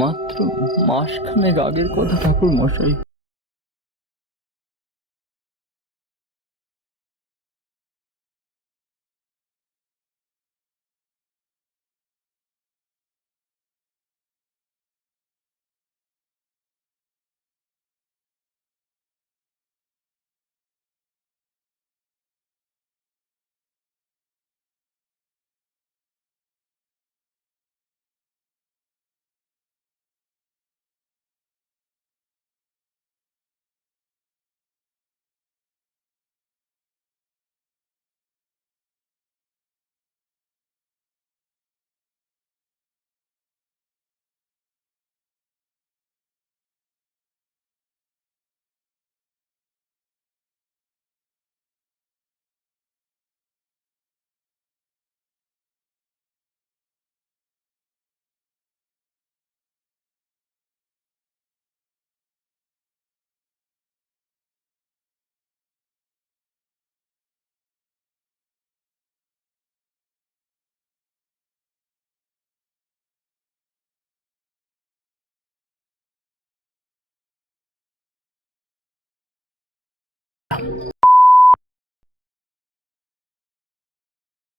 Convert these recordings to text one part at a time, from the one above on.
মাত্র মাসখানেক আগের কথা ঠাকুর মশাই।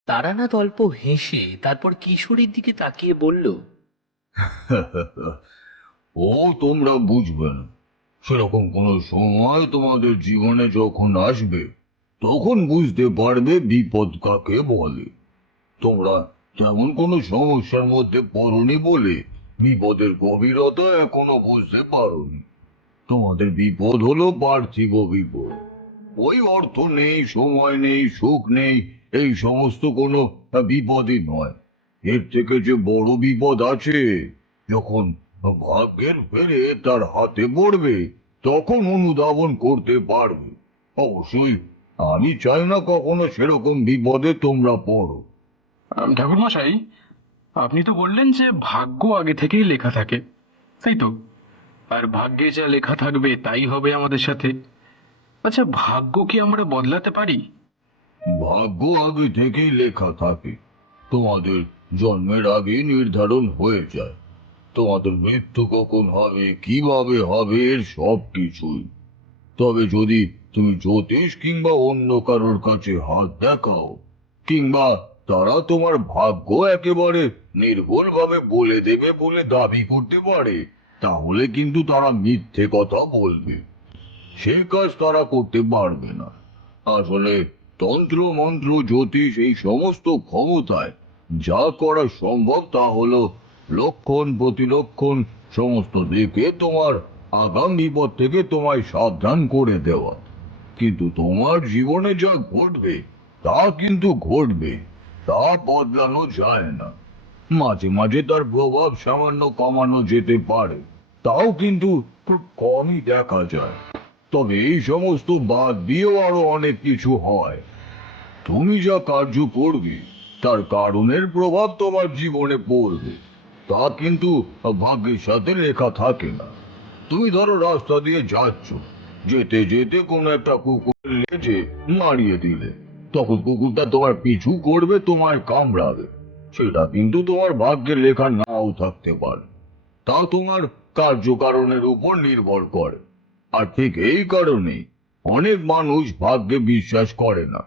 তারানাথ অল্প হেসে তারপর কিশোরীর দিকে তাকিয়ে বলল, ও তোমরা বুঝবে না। সেরকম কোনো সময় তোমাদের জীবনে যখন আসবে, তখন বুঝতে পারবে বিপদ কাকে বলে। তোমরা তেমন কোনো সমস্যার মধ্যে পড়নি বলে বিপদের গভীরতা এখনো বুঝতে পারোনি। তোমাদের বিপদ হলো পার্থিব বিপদ। ওই অর্থ নেই, সময় নেই, সুখ নেই, এই সমস্ত কোনো বিপদই নয়। এর থেকে যে বড় বিপদ আছে, যখন ভাগ্যের ফেরে তার হাতে পড়বে, তখন অনুধাবন করতে পারবে। অবশ্যই আমি চাই না কখনো সেরকম বিপদে তোমরা পড়ো। ঠাকুর মশাই, আপনি তো বললেন যে ভাগ্য আগে থেকেই লেখা থাকে, তাই তো? আর ভাগ্যে যা লেখা থাকবে তাই হবে আমাদের সাথে। আচ্ছা, ভাগ্য কি আমরা বদলাতে পারি? ভাগ্য আগে থেকেই লেখা থাকে। তোমাদের জন্মের আগে নির্ধারণ হয়ে যায়। তোমাদের মৃত্যু কখন হবে, কিভাবে হবে, এর সব কিছুই। তবে যদি তুমি জ্যোতিষ কিংবা অন্য কারোর কাছে হাত দেখাও, কিংবা তারা তোমার ভাগ্য একেবারে নির্ভুলভাবে বলে দেবে বলে দাবি করতে পারে, তাহলে কিন্তু তারা মিথ্যে কথা বলবে। সে কাজ তারা করতে পারবে না। আসলে তন্ত্র মন্ত্র জ্যোতিষ এই সমস্ত ক্ষমতায় যা করা সম্ভব তা হলো লক্ষণ প্রতিলক্ষণ সমস্ত দেখে তোমার আগাম বিপদ থেকে তোমায় সাবধান করে দেওয়া। কিন্তু তোমার জীবনে যা ঘটবে তা কিন্তু ঘটবে, তা বদলানো যায় না। মাঝে মাঝে তার প্রভাব সামান্য কমানো যেতে পারে, তাও কিন্তু খুব কমই দেখা যায়। তবে এই সমস্ত বাদ দিয়েও আরো অনেক কিছু হয়। তুমি যা কার্য করবে তার কারণের প্রভাব তোমার জীবনে পড়বে, তা কিন্তু ভাগ্যের সাথে লেখা থাকে না। তুমি ধরো রাস্তা দিয়ে যাচ্ছ, যেতে যেতে কোনো একটা কুকুর লেজে মারিয়ে দিলে, তখন কুকুরটা তোমার পিছু করবে, তোমায় কামড়াবে। সেটা কিন্তু তোমার ভাগ্যে লেখা নাও থাকতে পারে। তা তোমার কার্যকারণের উপর নির্ভর করে। আর ঠিক এই কারণেই অনেক মানুষ ভাগ্যে বিশ্বাস করে না।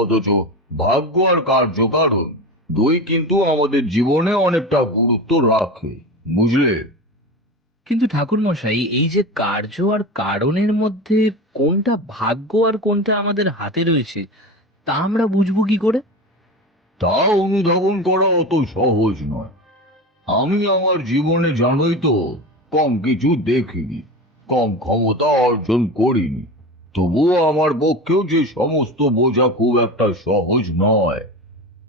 অথচ ভাগ্য আর কার্যকারণ দুই কিন্তু আমাদের জীবনে অনেকটা গুরুত্ব রাখে, বুঝলে? কিন্তু ঠাকুর মশাই, এই যে কার্য আর কারণের মধ্যে কোনটা ভাগ্য আর কোনটা আমাদের হাতে রয়েছে, তা আমরা বুঝবো কি করে? তা অনুধাবন করা অত সহজ নয়। আমি আমার জীবনে জানোই তো, কম কিছু দেখিনি, কম ক্ষমতা অর্জন করিনি। তবুও আমার পক্ষেও যে সমস্ত বোঝা খুব একটা সহজ নয়।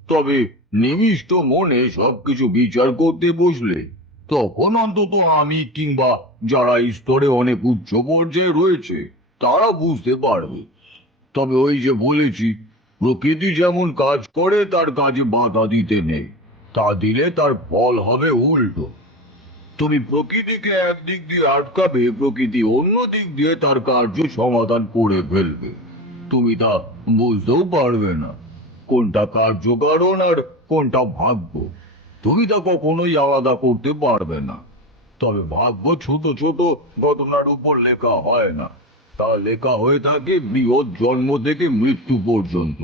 তবে নিবিষ্ট মনে সবকিছু বিচার করতে বসলে তখন অন্তত আমি কিংবা যারা স্তরে অনেক উচ্চ পর্যায়ে রয়েছে তারা বুঝতে পারবে। তবে ওই যে বলেছি, প্রকৃতি যেমন কাজ করে তার কাজে বাধা দিতে নেই, তা দিলে তার ফল হবে উল্টো। তুমি প্রকৃতিকে একদিক দিয়ে আটকাবে, প্রকৃতি অন্য দিক দিয়ে তার কার্য সমাধান করে ফেলবে। তুমি তা বুঝতেও পারবে না, কোনটা কার্যকারণ আর কোনটা ভাগ্য। তুমি তা কখনোই আলাদা করতে পারবে না। তবে ভাগ্য ছোট ছোট ঘটনার উপর লেখা হয় না, তা লেখা হয়ে থাকে বৃহৎ জন্ম থেকে মৃত্যু পর্যন্ত।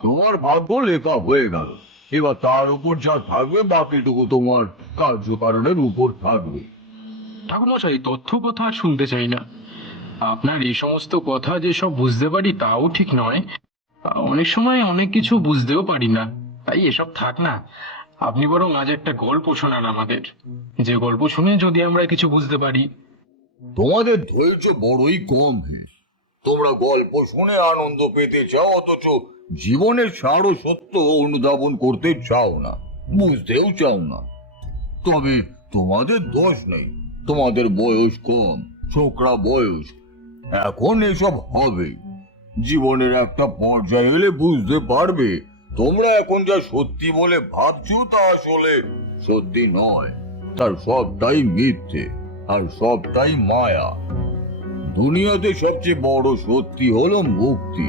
তোমার ভাগ্য লেখা হয়ে গেল, এবার তার উপর যা থাকবে বাকিটুকু তোমার কার্যকারণের উপর থাকবে। ঠাকুরমশাই, তথ্য কথা আর শুনতে চাই না। আপনার এই সমস্ত কথা যে সব বুঝতে পারি তাও ঠিক নয়। অনেক সময় অনেক কিছু বুঝতেও পারি না, তাই এসব থাক না। আপনি বরং আজ একটা গল্প শোনান আমাদের, যে গল্প শুনে যদি আমরা কিছু বুঝতে পারি। তোমাদের ধৈর্য বড়ই কম হে। তোমরা গল্প শুনে আনন্দ পেতে চাও, অথচ জীবনের সার ও সত্য অনুধাবন করতে চাও না, বুঝতেও চাও না। তবে তোমাদের দোষ নেই, তোমাদের বয়স কম, ছোকরা বয়স, এখন এসব হবে। জীবনের একটা পর্যায়ে এলে বুঝতে পারবে তোমরা এখন যা সত্যি বলে ভাবছো তা আসলে সত্যি নয়, তার সবটাই মিথ্যে আর সবটাই মায়া। দুনিয়াতে সবচেয়ে বড় সত্যি হলো মুক্তি,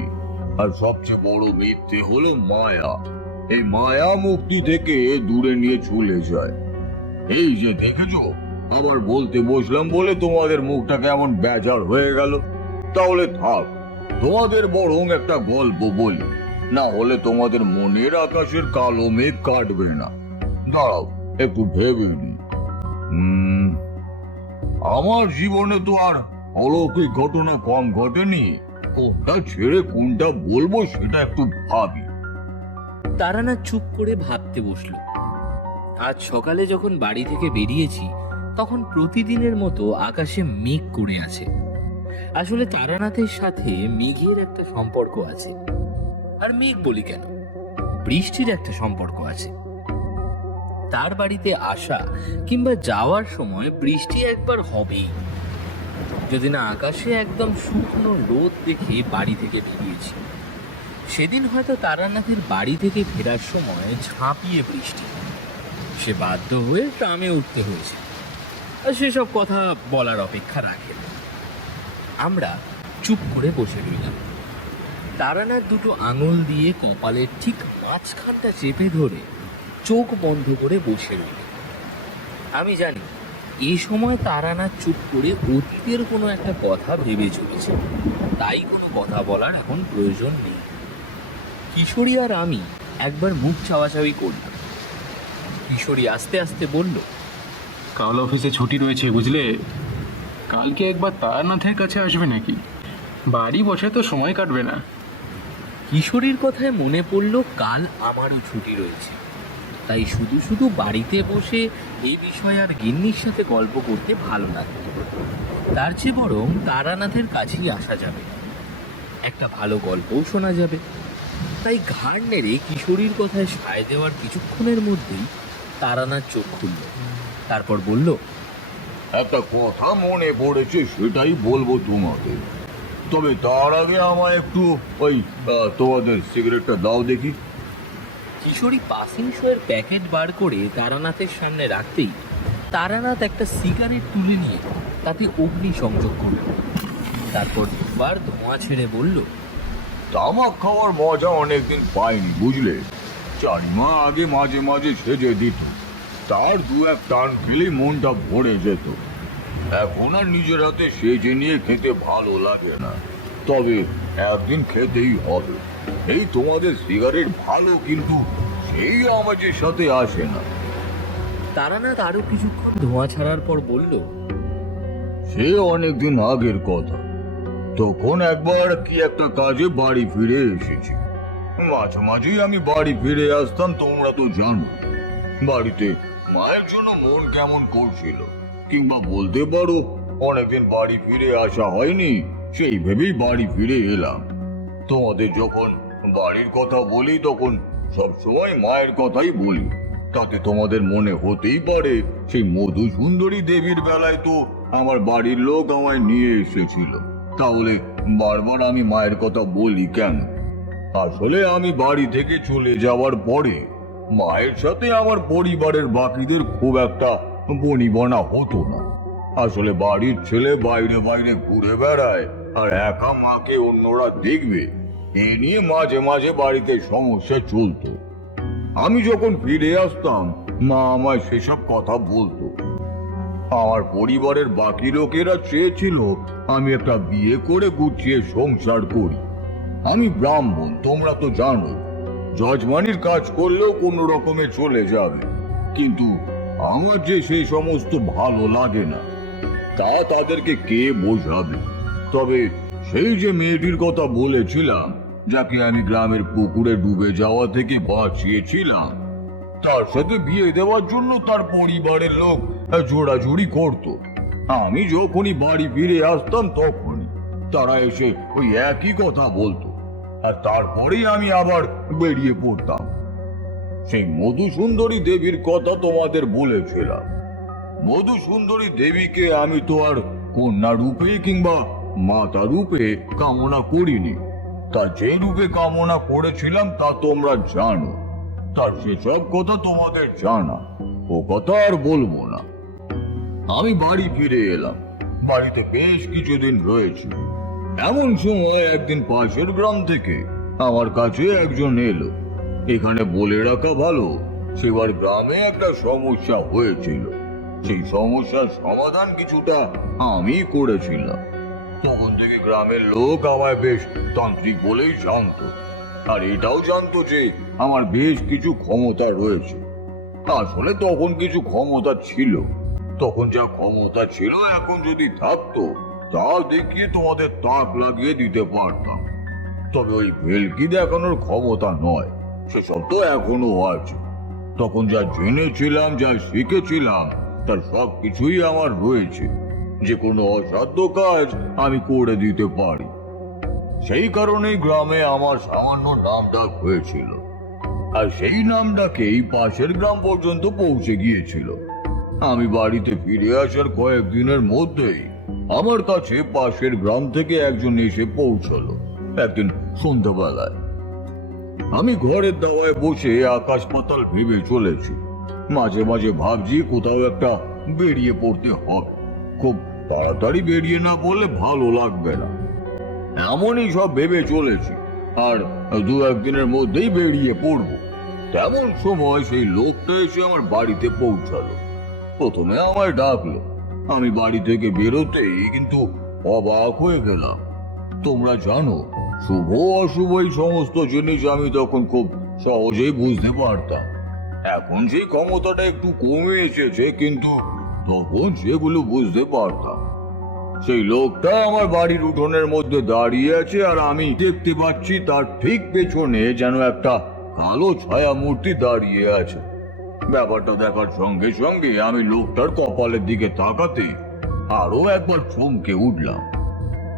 আর সবচেয়ে বড় মিথ্যে হলো মায়া। এই মায়া মুক্তি থেকে দূরে নিয়ে চলে যায়। এই যে দেখেছো, আবার বলতে বসলাম বলে তোমাদের মুখটা কেমন বেজার হয়ে গেল। তাহলে থাক, তোমাদের বরং একটা গল্প বলি, না হলে তোমাদের মনের আকাশের কালো মেঘ কাটবে না। দাঁড়াও একটু ভেবে নি। আমার জীবনে তো আর অলৌকিক ঘটনা কম ঘটেনি, কোনটা ছেড়ে কোনটা বলবো সেটা একটু ভাবি। তারানাথ চুপ করে ভাবতে বসলো। আজ সকালে যখন বাড়ি থেকে বেরিয়েছি তখন প্রতিদিনের মতো আকাশে মেঘ করে আছে। আসলে তারানাথের সাথে মেঘের একটা সম্পর্ক আছে। আর মেঘ বলি কেন, বৃষ্টির একটা সম্পর্ক আছে। তার বাড়িতে আসা কিংবা যাওয়ার সময় বৃষ্টি একবার হবেই, যদি না আকাশে একদম শুকনো রোদ দেখে বাড়ি থেকে বেরিয়েছি। সেদিন হয়তো তারানাথের বাড়ি থেকে ফেরার সময় ঝাঁপিয়ে বৃষ্টি, সে বাধ্য হয়ে ট্রামে উঠতে হয়েছে। আর সেসব কথা বলার অপেক্ষা রাখে না। আমরা চুপ করে বসে রইলাম। তারানাথ দুটো আঙুল দিয়ে কপালের ঠিক মাঝখানটা চেপে ধরে চোখ বন্ধ করে বসে রইল। আমি জানি এই সময় তারানাথ চুপ করে অতীতের কোনো একটা কথা ভেবে চলেছে, তাই কোনো কথা বলার এখন প্রয়োজন নেই। কিশোরী আর আমি একবার মুখ চাওয়াচাওয়ি করলাম। কিশোরী আস্তে আস্তে বলল, কাল অফিসে ছুটি রয়েছে বুঝলে, কালকে একবার তারানাথের কাছে আসবে নাকি? বাড়ি বসে তো সময় কাটবে না। কিশোরীর কথায় মনে পড়ল কাল আমারও ছুটি রয়েছে, তাই শুধু শুধু বাড়িতে বসে এই বিষয়ে আর গিন্নির সাথে গল্প করতে ভালো লাগে। তার চেয়ে বরং তারানাথের কাছেই আসা যাবে, একটা ভালো গল্পও শোনা যাবে। তাই ঘাড় নেড়ে কিশোরীর কথায় সায় দেওয়ার কিছুক্ষণের মধ্যেই তারানাথ চোখ খুলল। তারপর বলল, একটা কথা মনে পড়েছে, সেটাই বলবো তোমাকে। তবে তার আগে আমায় একটু ওই তোমাদের সিগারেটটা দাও দেখি। কিশোরী পাসিং শোয়ের প্যাকেট বার করে তারানাথের সামনে রাখতেই তারানাথ একটা সিগারেট তুলে নিয়ে তাতে অগ্নি সংযোগ করল। তারপর দুবার ধোঁয়া ছেড়ে বলল, তামাক খাওয়ার মজা অনেকদিন পাইনি বুঝলে। চারিমা আগে মাঝে মাঝে সেজে দিত, তার দু এক টান খেলেই মনটা ভরে যেত। এখন আর নিজের হাতে সেজে নিয়ে খেতে ভালো লাগে না, তবে একদিন খেতেই হবে। এই তোমাদের সিগারেট ভালো, কিন্তু সেই আমাদের সাথে আসে না। তারানাথ আরো কিছুক্ষণ ধোঁয়া ছাড়ার পর বলল, সে অনেকদিন আগের কথা। তখন একবার কি একটা কাজে বাড়ি ফিরে এসেছি। মাঝে মাঝেই আমি বাড়ি ফিরে আসতাম, তোমরা তো জানো। বাড়িতে মায়ের জন্য মন কেমন করছিল, কিংবা বলতে পারো অনেকদিন বাড়ি ফিরে আসা হয়নি, সেই ভেবেই বাড়ি ফিরে এলাম। তোমাদের যখন বাড়ির কথা বলি তখন সবসময় মায়ের কথাই বলি। তাতে তোমাদের মনে হতেই পারে সেই মধুসুন্দরী দেবীর বেলায় তো আমার বাড়ির লোক আমায় নিয়ে এসেছিল, তাহলে বারবার আমি মায়ের কথা বলি কেন? আসলে আমি বাড়ি থেকে চলে যাওয়ার পরে মায়ের সাথে আমার পরিবারের বাকিদের খুব একটা বনিবনা হতো না। আসলে বাড়ির ছেলে বাইরে বাইরে ঘুরে বেড়ায়, আর একা মাকে অন্যরা দেখবে, এ নিয়ে মাঝে মাঝে বাড়িতে সমস্যা চলতো। আমি যখন ফিরে আসতাম মা আমায় সেসব কথা বলতো। আমার পরিবারের বাকি লোকেরা চেয়েছিল আমি একটা বিয়ে করে গুছিয়ে সংসার করি। আমি ব্রাহ্মণ, তোমরা তো জানো, যজমানির কাজ করলেও কোনো রকমে চলে যাবে, কিন্তু আমার যে সেই সমস্ত ভালো লাগে না, তা তাদেরকে কে বোঝাবে? তবে সেই যে মেয়েটির কথা বলেছিলাম, যাকে আমি গ্রামের পুকুরে ডুবে যাওয়া থেকে বাঁচিয়েছিলাম, তার সাথে বিয়ে দেওয়ার জন্য তার পরিবারের লোক জোড়াজুড়ি করত। আমি যখনই বাড়ি ফিরে আসতাম তখনই তারা এসে ওই একই কথা বলতো, আর তারপরেই আমি আবার বেরিয়ে পড়তাম। সেই মধুসুন্দরী দেবীর কথা তোমাদের বলেছিলাম। মধুসুন্দরী দেবীকে আমি তো আর কন্যা রূপে কিংবা মাতা রূপে কামনা করিনি। তা যে রূপে কামনা করেছিলাম তা তোমরা জানো, তার সেসব কথা তোমাদের জানা, ও কথা আর বলবো না। আমি বাড়ি ফিরে এলাম, বাড়িতে বেশ কিছুদিন রয়েছি। এমন সময় একদিন পাশের গ্রাম থেকে আমার কাছে একজন এলো। এখানে বলে রাখা ভালো, সেবার গ্রামে একটা সমস্যা হয়েছিল। সেই সমস্যার সমাধান কিছুটা আমি করেছিলাম। তখন থেকে গ্রামের লোক আমায় বেশ তান্ত্রিক বলেই জানতো, আর এটাও জানতো যে আমার বেশ কিছু ক্ষমতা রয়েছে। আসলে তখন কিছু ক্ষমতা ছিল, তখন যা ক্ষমতা ছিল এখন যদি থাকতো তা দেখিয়ে তোমাদের তাক লাগিয়ে দিতে পারতাম। তবে ওই ভেলকি দেখানোর ক্ষমতা নয়, সেসব তো এখনো আছে। তখন যা জেনেছিলাম, যা শিখেছিলাম, তার সব কিছুই আমার রয়েছে। যে কোনো অসাধ্য কাজ আমি করে দিতে পারি। সেই কারণেই গ্রামে আমার সামান্য নাম ডাক হয়েছিল, আর সেই নাম ডাকেই পাশের গ্রাম পর্যন্ত পৌঁছে গিয়েছিল। আমি বাড়িতে ফিরে আসার কয়েকদিনের মধ্যেই আমার কাছে পাশের গ্রাম থেকে একজন এসে পৌঁছলো একদিন সন্ধ্যাবেলায়। আমি ঘরের দাওয়ায় বসে আকাশ পাতাল ভেবে চলেছি। মাঝে মাঝে ভাবছি কোথাও একটা বেরিয়ে পড়তে হবে। খুব তাড়াতাড়ি বেরিয়ে না পড়লে ভালো লাগবে না। এমনই সব ভেবে চলেছি, আর দু একদিনের মধ্যেই বেরিয়ে পড়ব। তেমন সময় সেই লোকটা এসে আমার বাড়িতে পৌঁছালো। প্রথমে আমায় ডাকলো। আমি বাড়ি থেকে বেরোতেই কিন্তু অবাক হয়ে গেলাম। তোমরা জানো, শুভ অশুভ এই সমস্ত জিনিস আমি তখন খুব সহজেই বুঝতে পারতাম। এখন সেই ক্ষমতাটা একটু কমে এসেছে, কিন্তু তখন সেগুলো বুঝতে পারতাম। সেই লোকটা আমার বাড়ির উঠোনের মধ্যে দাঁড়িয়ে আছে, আর আমি দেখতে পাচ্ছি তার ঠিক পেছনে যেন একটা কালো ছায়া মূর্তি দাঁড়িয়ে আছে। ব্যাপারটা দেখার সঙ্গে সঙ্গে আমি লোকটার কপালের দিকে তাকাতে আরো একবার চমকে উঠলাম।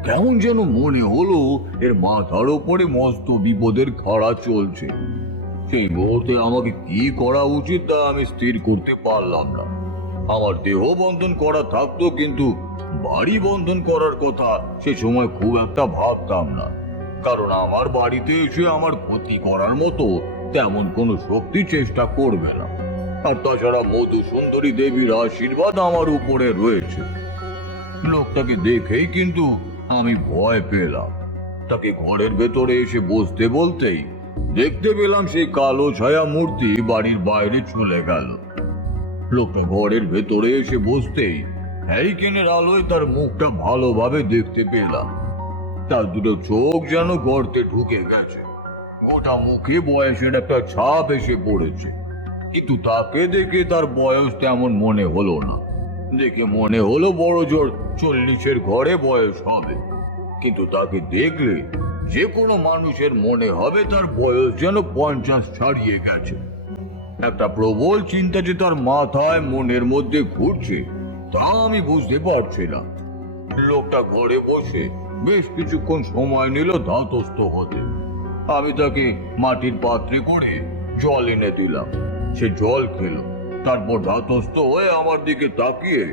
কেমন যেন মনে হলো এর মাথার ওপরে মস্ত বিপদের খাড়া চলছে। সেই মুহূর্তে আমাকে কি করা উচিত তা আমি স্থির করতে পারলাম না। আমার দেহ বন্ধন করা থাকতো, কিন্তু বাড়ি বন্ধন করার কথা সে সময় খুব একটা ভাবতাম না, কারণ আমার বাড়িতে এসে আমার ক্ষতি করার মতো তেমন কোনো শক্তি চেষ্টা করবে না। আর তাছাড়া মধুসুন্দরী দেবীর আশীর্বাদ আমার উপরে রয়েছে। লোকটাকে দেখেই কিন্তু আমি ভয় পেলাম। তাকে ঘরের ভেতরে এসে বসতে বলতেই দেখতে পেলাম সেই কালো ছায়া মূর্তি বাড়ির বাইরে চলে গেল। লোকটা ঘরের ভেতরে এসে বসতেই হ্যারিকেনের আলোয় তার মুখটা ভালোভাবে দেখতে পেলাম। তার দুটো চোখ যেন গর্তে ঢুকে গেছে। গোটা মুখে বয়সের একটা ছাপ এসে পড়েছে, কিন্তু তাকে দেখে তার বয়স তেমন মনে হলো না। দেখে মনে হলো বড় জোর 40-এর ঘরে বয়স হবে, কিন্তু তাকে দেখলে যে কোনো মানুষের মনে হবে তার বয়স যেন 50 ছাড়িয়ে গেছে। একটা প্রবল চিন্তা যে তার মাথায় মনের মধ্যে ঘুরছে তা আমি বুঝতে পারছিলাম। লোকটা ঘরে বসে বেশ কিছুক্ষণ সময় নিল ধাতস্থ হতে। আমি তাকে মাটির পাত্রে করে জল এনে দিলাম। সে জল খেলো, তারপর ধাতস্থ হয়ে আমার দিকে তাকিয়ে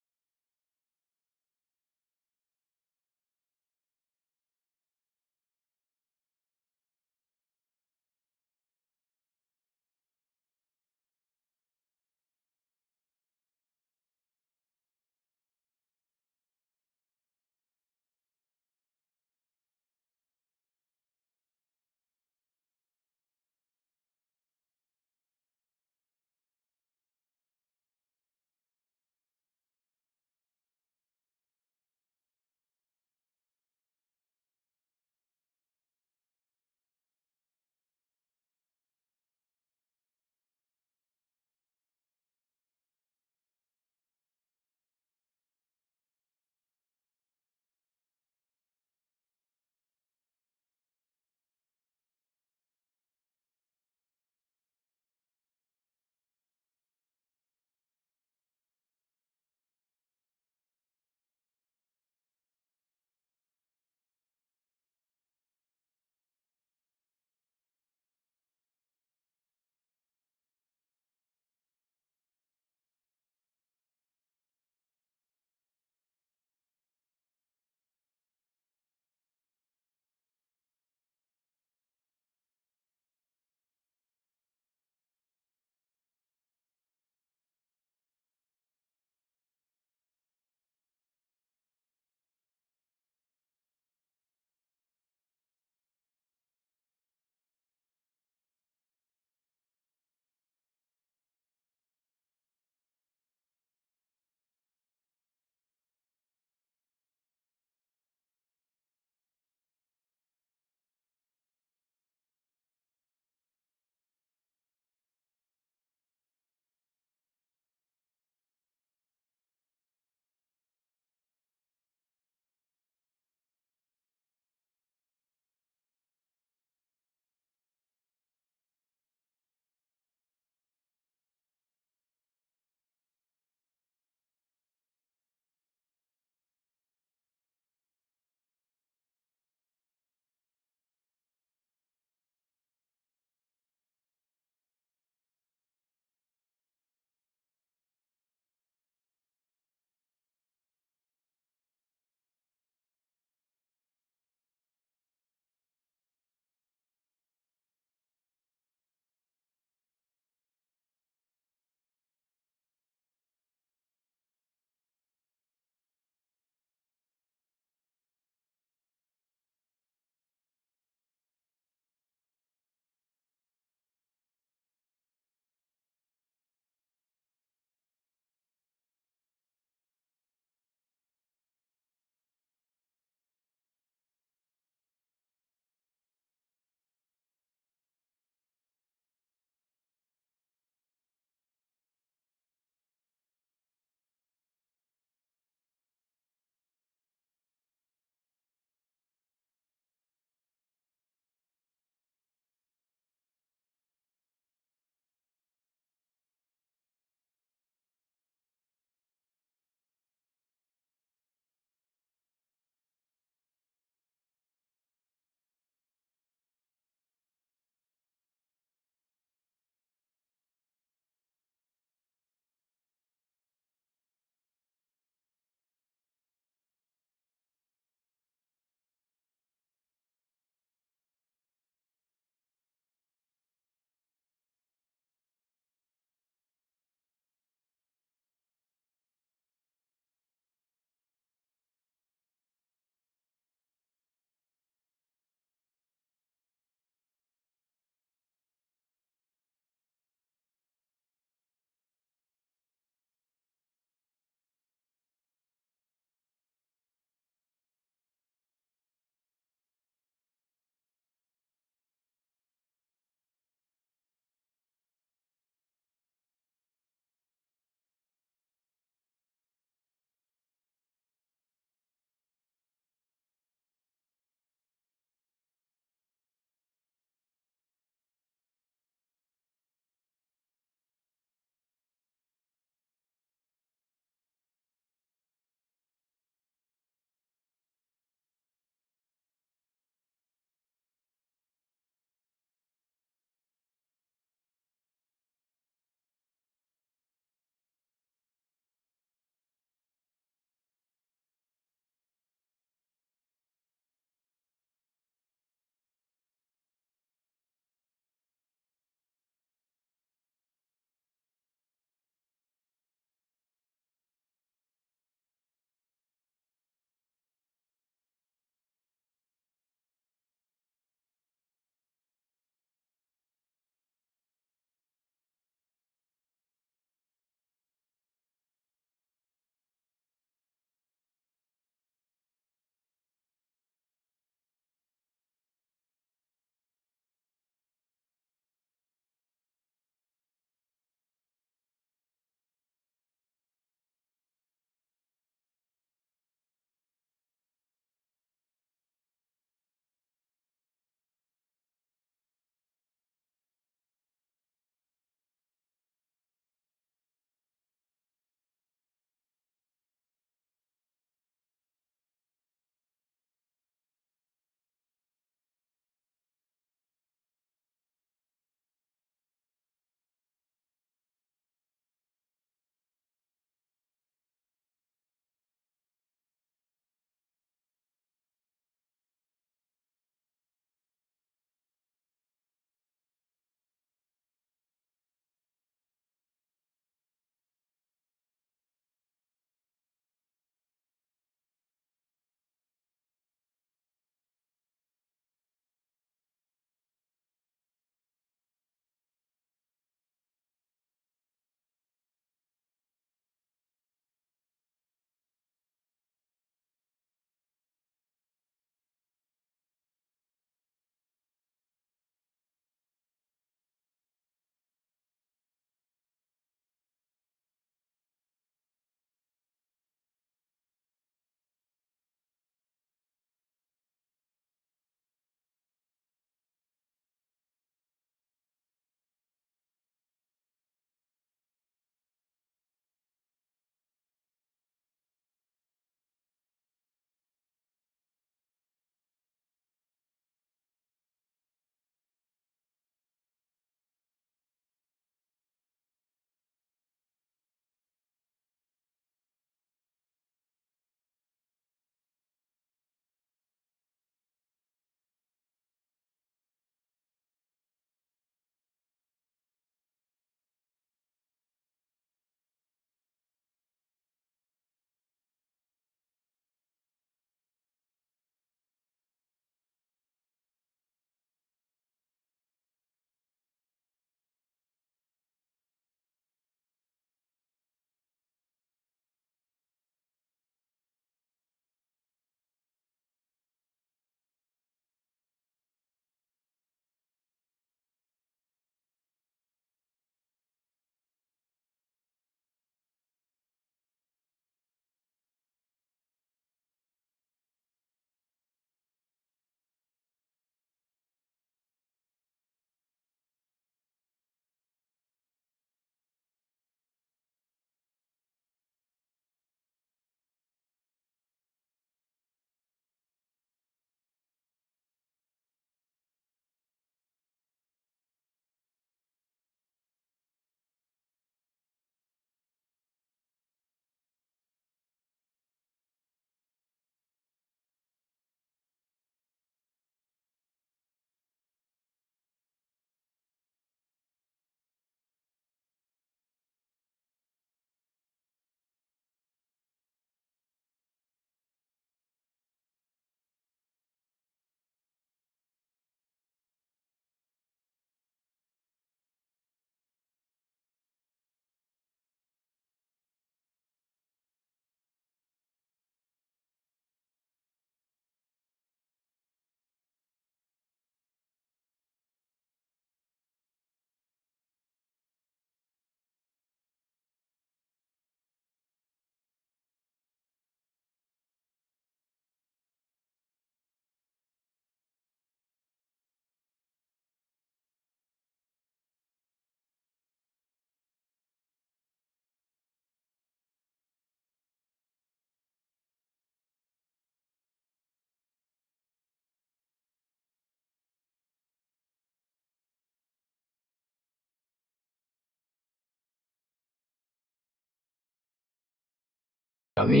আমি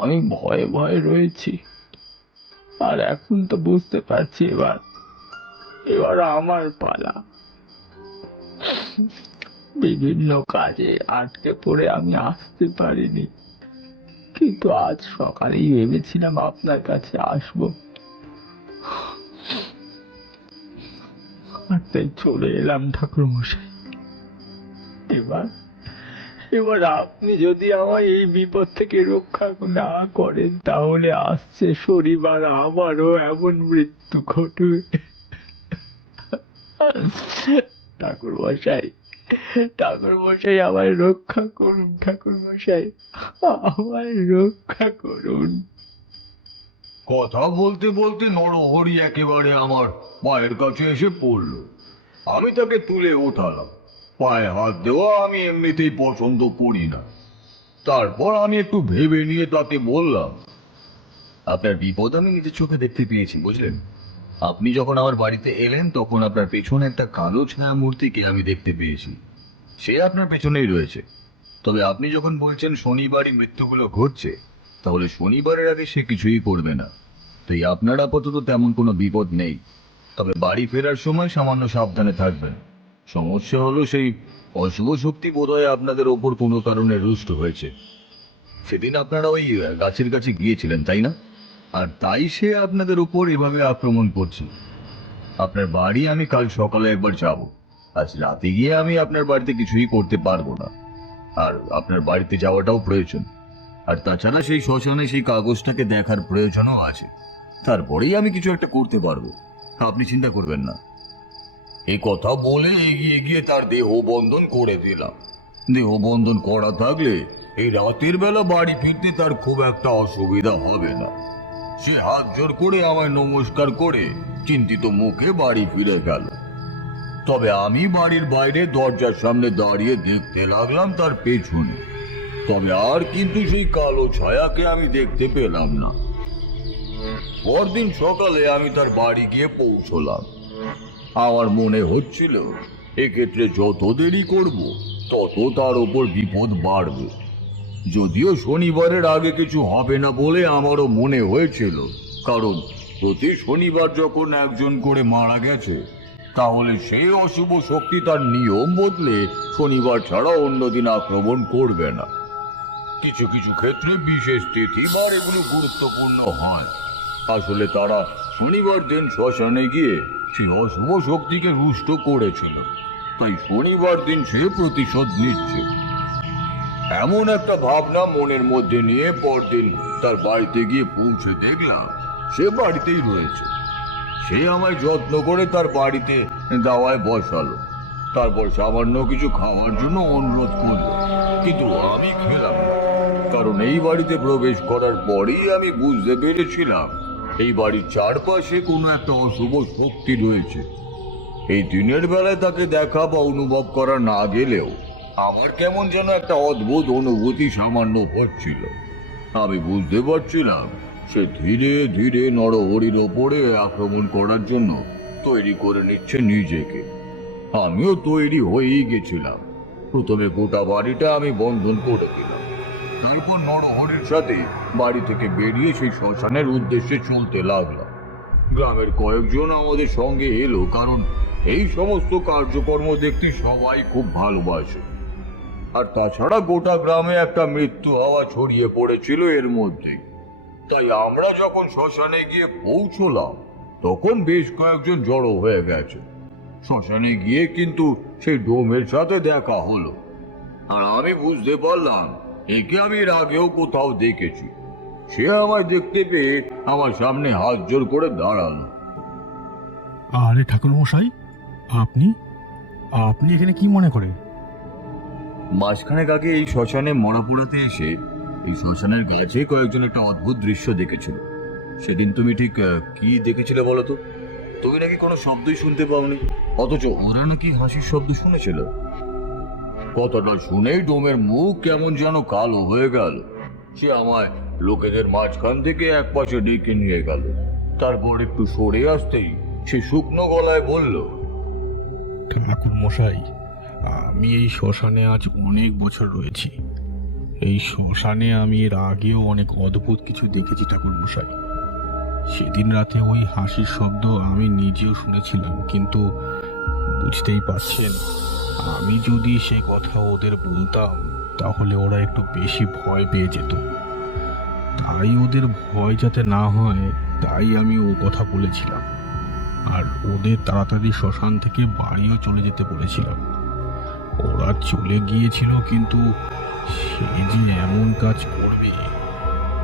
আমি ভয়ে ভয়ে রয়েছি। আর এখন তো বুঝতে পারছি এবার এবার আমার পালা। বিভিন্ন কাজে আটকে পড়ে আমি আসতে পারিনি, কিন্তু আজ সকালেই ভেবেছিলাম আপনার কাছে আসবো, আর তাই চলে এলাম ঠাকুরমশাই। এবার এবার আপনি যদি আমায় এই বিপদ থেকে রক্ষা না করেন, তাহলে আসছে শনিবার আমারও এমন মৃত্যু ঘটবে। ঠাকুরমশাই, ঠাকুরমশাই আমায় রক্ষা করুন, ঠাকুরমশাই আমায় রক্ষা করুন। কথা বলতে বলতে নরহরি একেবারে আমার পায়ের কাছে এসে পড়ল। আমি তাকে তুলে ওঠালাম। পায়ে হাত দেওয়া আমি এমনিতেই পছন্দ করি না। তারপর আমি একটু ভেবে নিয়ে তাকে বললাম, আপনার বিপদ আমি নিজের চোখে দেখতে পেয়েছি, বুঝলেন। আপনি যখন আমার বাড়িতে এলেন তখন আপনার পেছনে একটা কালো ছায়া মূর্তিকে আমি দেখতে পেয়েছি। সে আপনার পেছনেই রয়েছে। তবে আপনি যখন বলছেন শনিবারই মৃত্যুগুলো ঘটছে, তাহলে শনিবারের আগে সে কিছুই করবে না। তাই আপনার আপাতত তেমন কোনো বিপদ নেই। তবে বাড়ি ফেরার সময় সামান্য সাবধানে থাকবেন। সমস্যা হলো সেই অশুভ শক্তি বোধহয় আপনাদের ওপর কোনো কারণে রুষ্ট হয়েছে। সেদিন আপনারা ওই গাছের কাছে গিয়েছিলেন, তাই না? আর তাই সে আপনাদের উপর এভাবে আক্রমণ করছে। আপনার বাড়ি আমি কাল সকালে একবার যাব। আজ রাতে গিয়ে আমি আপনার বাড়িতে কিছুই করতে পারবো না। আর আপনার বাড়িতে যাওয়াটাও প্রয়োজন। আর তাছাড়া সেই শ্মশানে সেই কাগজটাকে দেখার প্রয়োজনও আছে। তারপরেই আমি কিছু একটা করতে পারবো, আপনি চিন্তা করবেন না। এই কথা বলে এগিয়ে গিয়ে তার দেহ বন্ধন করে দিলাম। দেহ বন্ধন করা থাকলে এই রাতের বেলা বাড়ি ফিরতে তার খুব একটা অসুবিধা হবে না। সে হাত জোর করে আমায় নমস্কার করে চিন্তিত মুখে বাড়ি ফিরে গেল। তবে আমি বাড়ির বাইরে দরজার সামনে দাঁড়িয়ে দেখতে লাগলাম তার পেছনে। তবে আর কিন্তু সেই কালো ছায়াকে আমি দেখতে পেলাম না। পরদিন সকালে আমি তার বাড়ি গিয়ে পৌঁছলাম। আমার মনে হচ্ছিল এক্ষেত্রে যত দেরি করব তত তার ওপর বিপদ বাড়বে। যদিও শনিবারের আগে কিছু হবে না বলে আমারও মনে হয়েছিল, কারণ প্রতি শনিবার যখন একজন করে মারা গেছে, তাহলে সেই অশুভ শক্তি তার নিয়ম বদলে শনিবার ছাড়া অন্য দিন আক্রমণ করবে না। কিছু কিছু ক্ষেত্রে বিশেষ তিথি বার এগুলো গুরুত্বপূর্ণ হয়। আসলে তারা শনিবার দিন শ্মশানে গিয়ে সেই অশুভ শক্তিকে রুষ্ট করেছিল, তাই শনিবার দিন সে প্রতিশোধ নিচ্ছে। এমন একটা ভাবনা মনের মধ্যে নিয়ে পরদিন তার বাড়িতে গিয়ে পৌঁছে দেখলাম সে বাড়িতেই রয়েছে। সে আমায় যত্ন করে তার বাড়িতে দাওয়ায় বসালো। তারপর সামান্য কিছু খাওয়ার জন্য অনুরোধ করলো, কিন্তু আমি খেলাম না। কারণ এই বাড়িতে প্রবেশ করার পরেই আমি বুঝতে পেরেছিলাম এই বাড়ির চারপাশে কোনো একটা অশুভ শক্তি রয়েছে। এই দিনের বেলায় তাকে দেখা বা অনুভব করা না গেলেও আমার কেমন যেন একটা অদ্ভুত অনুভূতি সামান্য হচ্ছিল। আমি বুঝতে পারছিলাম সে ধীরে ধীরে নরহরির ওপরে আক্রমণ করার জন্য তৈরি করে নিচ্ছে নিজেকে। আমিও তৈরি হয়েই গেছিলাম। প্রথমে গোটা বাড়িটা আমি বন্ধন করে দিলাম। তারপর নরহরির সাথে বাড়ি থেকে বেরিয়ে সেই শ্মশানের উদ্দেশ্যে চলতে লাগলাম। গ্রামের কয়েকজন আমাদের সঙ্গে এলো, কারণ এই সমস্ত কার্যকর্ম দেখতে সবাই খুব ভালোবাসে। আর তাছাড়া গোটা গ্রামে একটা মৃত্যু হাওয়া ছড়িয়ে পড়েছিল এর মধ্যে। তাই আমরা যখন শ্মশানে গিয়ে পৌঁছলাম তখন বেশ কয়েকজন জড়ো হয়ে গেছে। শ্মশানে গিয়ে কিন্তু সেই ডোমের সাথে দেখা হলো। আর আমি বুঝতে পারলাম একে আমি এর আগেও কোথাও দেখেছি। সে আমায় দেখতে পেয়ে আমার সামনে হাত জোর করে দাঁড়ালো। আরে ঠাকুরমশাই, আপনি আপনি এখানে কি মনে করে? মাসখানেক আগে এই শ্মশানে মরা পোড়াতে এসে এই শ্মশানের গাছে কয়েকজন একটা অদ্ভুত দৃশ্য দেখেছিল। সেদিন তুমি ঠিক কি দেখেছিলে বলো তো? তুমি নাকি কোনো শব্দই শুনতে পাওনি, অথচ ওরা নাকি হাসির শব্দ শুনেছিল। কথাটা শুনেই ডোমের মুখ কেমন যেন কালো হয়ে গেল। সে আমায় লোকেদের মাঝখান থেকে এক পাশে ডেকে নিয়ে গেল। তারপর একটু সরে আসতেই সে শুকনো গলায় বলল, ঠাকুরমশাই, আমি এই শ্মশানে আজ অনেক বছর রয়েছি। এই শ্মশানে আমি এর আগেও অনেক অদ্ভুত কিছু দেখেছি ঠাকুরমশাই। সেদিন রাতে ওই হাসির শব্দ আমি নিজেও শুনেছিলাম, কিন্তু বুঝতেই পারছেন, আমি যদি সে কথা ওদের বলতাম তাহলে ওরা একটু বেশি ভয় পেয়ে যেত। তাই ওদের ভয় যাতে না হয় তাই আমি ও কথা বলেছিলাম, আর ওদের তাড়াতাড়ি শ্মশান থেকে বাড়িও চলে যেতে বলেছিলাম। ওরা চলে গিয়েছিল, কিন্তু সে যে এমন কাজ করবে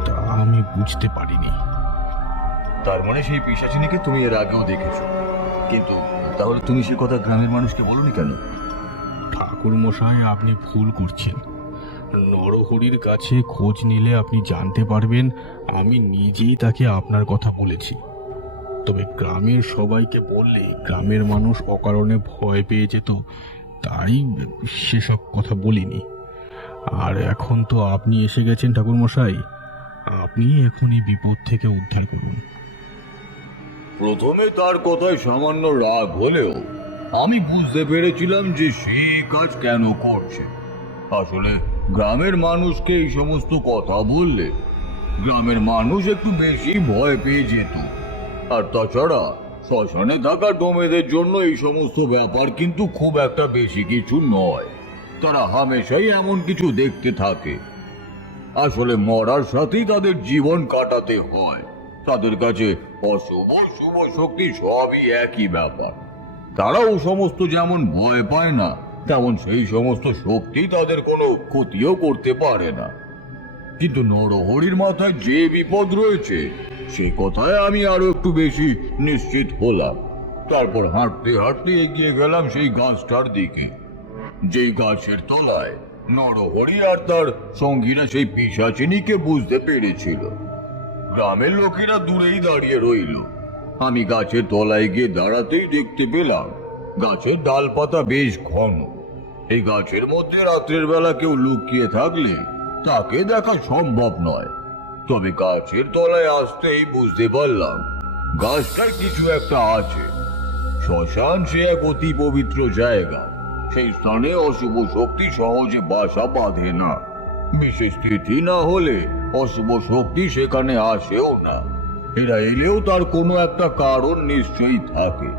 তা আমি বুঝতে পারিনি। তার মানে সেই পিশাচিনীকে তুমি এর আগেও দেখেছো, কিন্তু তাহলে তুমি সে কথা গ্রামের মানুষকে বলনি কেন? ঠাকুর মশাই, আপনি ভুল করছেন। নরহরির কাছে খোঁজ নিলে আপনি জানতে পারবেন আমি নিজেই তাকে আপনার কথা বলেছি। তবে গ্রামের সবাইকে বললে গ্রামের মানুষ অকারণে ভয় পেয়ে যেত, তাই সেসব কথা বলিনি। আর এখন তো আপনি এসে গেছেন ঠাকুর মশাই, আপনি এখন এই বিপদ থেকে উদ্ধার করুন। প্রথমে তার কথায় সামান্য রাগ হলেও আমি বুঝতে পেরেছিলাম যে সে কাজ কেন করছে। আসলে গ্রামের মানুষকে এই সমস্ত কথা বললে গ্রামের মানুষ একটু বেশি ভয় পেয়ে যেত। আর তাছাড়া শ্মশানে থাকা ডোমেদের জন্য এই সমস্ত ব্যাপার কিন্তু খুব একটা বেশি কিছু নয়। তারা হামেশাই এমন কিছু দেখতে থাকে। আসলে মরার সাথেই তাদের জীবন কাটাতে হয়। তাদের কাছে অশুভ শুভ শক্তি সবই একই ব্যাপার। তারাও সমস্ত যেমন ভয় পায় না, তেমন সেই সমস্ত শক্তি তাদের কোনো ক্ষতিও করতে পারে না। কিন্তু নরহরির মাথায় যে বিপদ রয়েছে সে কথায় আমি আরো একটু বেশি নিশ্চিত হলাম। তারপর হাঁটতে হাঁটতে এগিয়ে গেলাম সেই গাছটার দিকে, যেই গাছের তলায় নরহরি আর তার সঙ্গীরা সেই পিশাচিনীকে বুঝতে পেরেছিল। গ্রামের লোকেরা দূরেই দাঁড়িয়ে রইল। আমি গাছের তলায় গিয়ে দাঁড়াতেই দেখতে পেলাম গাছের ডালপাতা বেশ ঘন। এই গাছের মধ্যে রাত্রের বেলা কেউ লুকিয়ে থাকলে তাকে দেখা সম্ভব নয়। তবে গাছের তলায় আসতেই বুঝতে পারলাম গাছটায় কিছু একটা আছে। শ্মশান সে এক অতি পবিত্র জায়গা। সেই স্থানে অশুভ শক্তি সহজে বাসা বাঁধে না। বিশেষ তিথি না হলে অশুভ শক্তি সেখানে আসেও না। এরা এলেও তার কোনো একটা কারণ নিশ্চয়ই থাকে।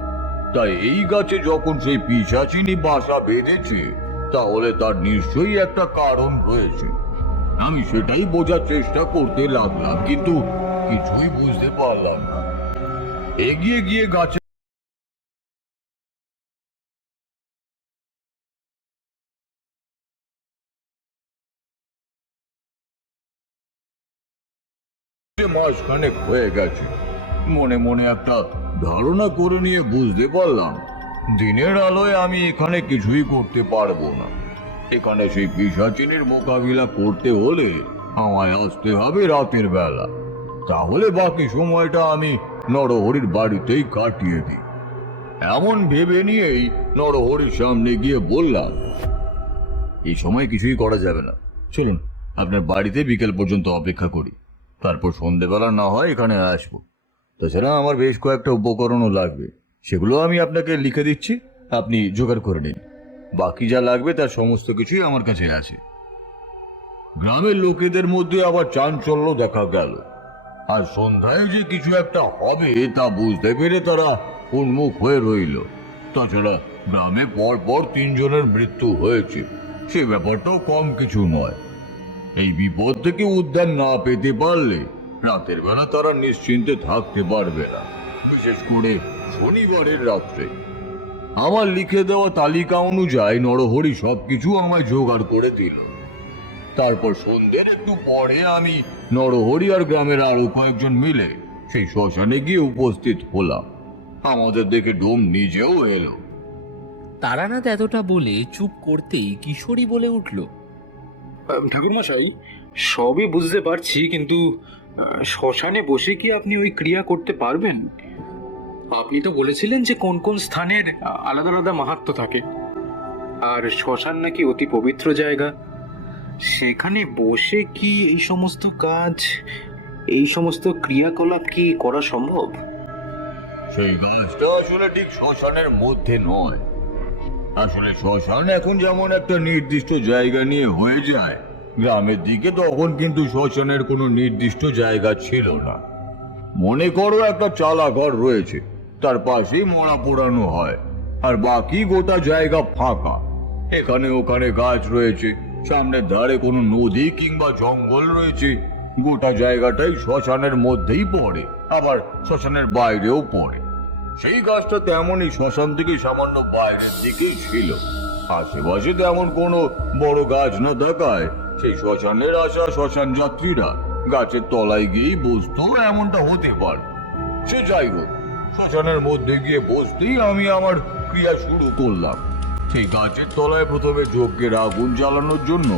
তাই এই গাছে যখন সেই পিশাচিনী বাসা বেঁধেছে তাহলে তার নিশ্চয়ই একটা কারণ রয়েছে। আমি সেটাই বোঝার চেষ্টা করতে লাগলাম, কিন্তু কিছুই বুঝতে পারলাম না। এগিয়ে গিয়ে গাছে মাসখানেক হয়ে গেছে। মনে মনে একটা ধারণা করে নিয়ে বুঝতে পারলাম দিনের আলোয় আমি এখানে কিছুই করতে পারবো না। এখানে সেই পিশাচিনীর মোকাবিলা করতে হলে আমায় আসতে হবে রাতের বেলা। তাহলে বাকি সময়টা আমি নরহরির বাড়িতেই কাটিয়ে দিই। এমন ভেবে নিয়েই নরহরির সামনে গিয়ে বললাম, এই সময় কিছুই করা যাবে না, চলুন আপনার বাড়িতে বিকেল পর্যন্ত অপেক্ষা করি, তারপর সন্ধেবেলা না হয় এখানে আসবো। তাছাড়া আমার বেশ কয়েকটা উপকরণও লাগবে, সেগুলো আমি আপনাকে লিখে দিচ্ছি, আপনি জোগাড় করে নিন। বাকি যা লাগবে তার সমস্ত কিছুই আমার কাছে আছে। গ্রামের লোকেদের মধ্যে আবার চাঞ্চল্য দেখা গেল। আর সন্ধ্যায় যে কিছু একটা হবে তা বুঝতে পেরে তারা উন্মুখ হয়ে রইল। তাছাড়া গ্রামে পর পর 3 জনের মৃত্যু হয়েছে, সে ব্যাপারটাও কম কিছু নয়। এই বিপদ থেকে উদ্ধার না পেতে পারলে রাতের বেলা তারা নিশ্চিন্তে থাকতে পারবে না, বিশেষ করে শনিবারের রাত্রে। আমার লিখে দেওয়া তালিকা অনুযায়ী নরহরি সবকিছু আমায় জোগাড় করে দিল। তারপর সন্ধ্যের একটু পরে আমি নরহরি আর গ্রামের আরো কয়েকজন মিলে সেই শ্মশানে গিয়ে উপস্থিত হলাম। আমাদের দেখে ডোম নিজেও এলো। তারানাথ এতটা বলে চুপ করতেই কিশোরী বলে উঠল, ঠাকুরমশাই, সবই বুঝতে পারছি, কিন্তু শ্মশানে বসে কি আপনি ওই ক্রিয়া করতে পারবেন? আপনি তো বলেছিলেন যে কোন কোন স্থানের আলাদা আলাদা মাহাত্ম্য থাকে, আর শ্মশান নাকি অতি পবিত্র জায়গা। সেখানে বসে কি এই সমস্ত কাজ, এই সমস্ত ক্রিয়াকলাপ কি করা সম্ভব? সেই গাছটা আসলে ঠিক শ্মশানের মধ্যে নয়। আসলে শ্মশান এখন যেমন একটা নির্দিষ্ট জায়গা নিয়ে হয়ে যায়, গ্রামের দিকে তখন কিন্তু শ্মশানের কোনো নির্দিষ্ট জায়গা ছিল না। মনে করো একটা চালা ঘর রয়েছে, তার পাশেই মরা পোড়ানো হয়, আর বাকি গোটা জায়গা ফাঁকা। এখানে ওখানে গাছ রয়েছে, সামনের ধারে কোনো নদী কিংবা জঙ্গল রয়েছে। গোটা জায়গাটাই শ্মশানের মধ্যেই পড়ে, আবার শ্মশানের বাইরেও পড়ে। সেই গাছটা তেমনই শ্মশান থেকে সামান্য বাইরের দিকেই ছিল। আশেপাশে তেমন কোনো বড় গাছ না থাকায় সেই শ্মশানের আসা শ্মশান যাত্রীরা গাছের তলায় গিয়েই বসতো, এমনটা হতে পারে। সে যাই হোক, শ্মশানের মধ্যে গিয়ে বসতেই আমি আমার ক্রিয়া শুরু করলাম। সেই গাছের তলায় প্রথমে যজ্ঞের আগুন জ্বালানোর জন্য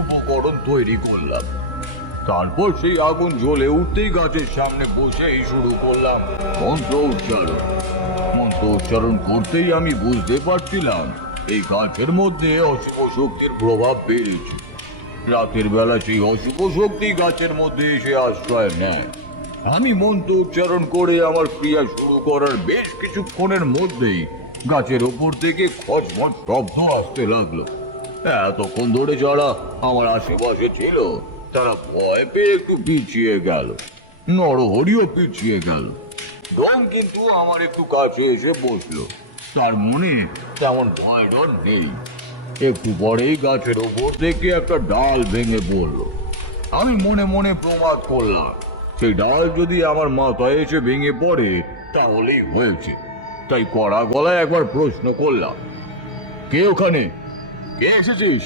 উপকরণ তৈরি করলাম। তারপর সেই আগুন জ্বলে উঠতেই গাছের সামনে বসেই শুরু করলাম মন্ত্র উচ্চারণ। মন্ত্র উচ্চারণ করতেই আমি বুঝতে পারছিলাম এই গাছের মধ্যে অশুভ শক্তির প্রভাব বেড়েছে। রাতের বেলা সেই অশুভ শক্তি গাছের মধ্যে এসে আশ্রয় নেয়। আমি মন্ত্র উচ্চারণ করে আমার ক্রিয়া শুরু করার বেশ কিছুক্ষণের মধ্যেই গাছের ওপর থেকে খচমচ শব্দ আসতে লাগলো। এতক্ষণ ধরে যারা আমার আশেপাশে ছিল তারা ভয় পেয়ে একটু পিছিয়ে গেল, নরহরিও পিছিয়ে গেল। ডং কিন্তু আমার একটু কাছে এসে বসলো, তার মনে তেমন ভয় ডর নেই। একটু পরেই গাছের ওপর থেকে একটা ডাল ভেঙে পড়ল। আমি মনে মনে প্রমাদ করলাম সেই ডাল যদি আমার মাথায় এসে ভেঙে পড়ে তাহলেই হয়েছে। তাই কড়া গলায় একবার প্রশ্ন করলাম, কে ওখানে? কে এসেছিস?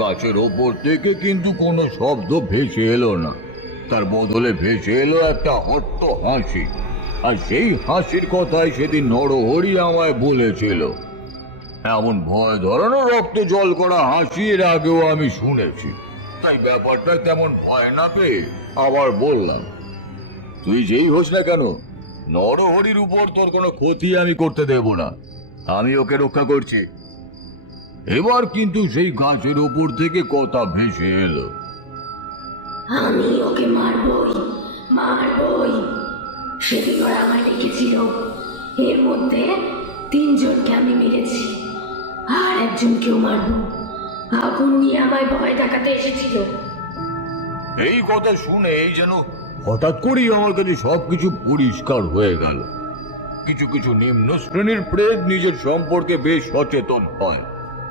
গাছের ওপর থেকে কিন্তু কোনো শব্দ ভেসে এলো না, তার বদলে ভেসে এলো একটা হট্ট হাসি। আর সেই হাসির কথাই সেদিন নরহরি আমায় বলেছিল। এমন ভয় ধরানো রক্ত জল করা হাসি এর আগেও আমি শুনেছি, তাই ব্যাপারটা তেমন ভয় না পেয়ে আবার বললাম, তুই যেই হোস না কেন, নরহরির উপর তোর কোনো ক্ষতি আমি করতে দেব না, আমি ওকে রক্ষা করছি। এবার কিন্তু সেই গাছের উপর থেকে কথা ভেসে এলো, আমি ওকে মারবই মারবই। সেদিন ওরা আমায় ডেকেছিল, এর মধ্যে 3 জনকে আমি মেরেছি, আর একজনকেও মারবো। আগুন নিয়ে আমায় ভয় দেখাতে এসেছিল। এই কথা শুনে এই যেন হঠাৎ করেই আমার কাছে সবকিছু পরিষ্কার হয়ে গেল। কিছু কিছু নিম্ন শ্রেণীর প্রেত নিজের সম্পর্কে বেশ সচেতন হয়,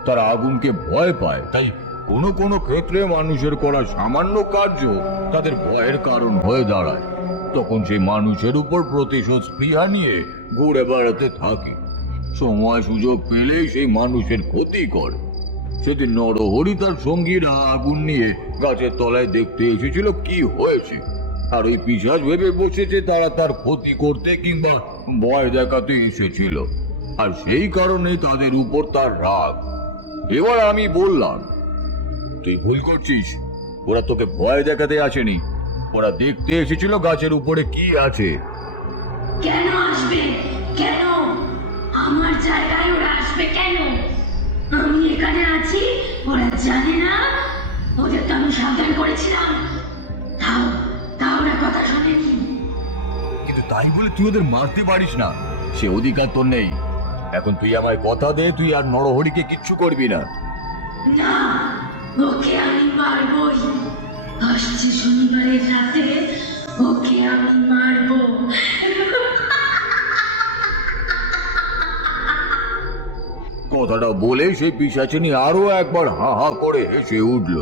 তারা আগুনকে ভয় পায়, তাই কোনো কোনো ক্ষেত্রে মানুষের করা সামান্য কার্য তাদের ভয়ের কারণ হয়ে দাঁড়ায়। তখন সেই মানুষের উপর প্রতিশোধ স্পৃহা নিয়ে ঘুরে বেড়াতে থাকে, সময় সুযোগ পেলেই সেই মানুষের ক্ষতি করে। সেদিন নরহরি তার সঙ্গীরা আগুন নিয়ে গাছের তলায় দেখতে এসেছিল কি হয়েছে, আর ওই পিশাচ ভেবে বসেছে তারা তার ক্ষতি করতে কিংবা ভয় দেখাতে এসেছিল, আর সেই কারণেই তাদের উপর তার রাগ। এবার আমি বললাম, তুই ভুল করছিস, ওরা তোকে ভয় দেখাতে আসেনি, ওরা দেখতে এসেছিল গাছের উপরে কি আছে। কেন আসবে? কেন আমার জায়গায় ওরা আসবে? কেন? আমি এখানে আছি, ওরা জানে না? ওদের তো আমি সাবধান করেছিলাম, তাও তাও ওরা কথা শোনেনি। কিন্তু তাই বলে তুই ওদের মারতে পারিস না, সে অধিকার তোর নেই। এখন তুই আমায় কথা দে, তুই আর নরহরিকে কিচ্ছু করবি না। না, ওকে আমি মারবই। আসছে শনিবারের রাতে ওকে আমি মারবো। কথাটা বলে সেই পিশাচিনী আরো একবার হা হা করে হেসে উঠল।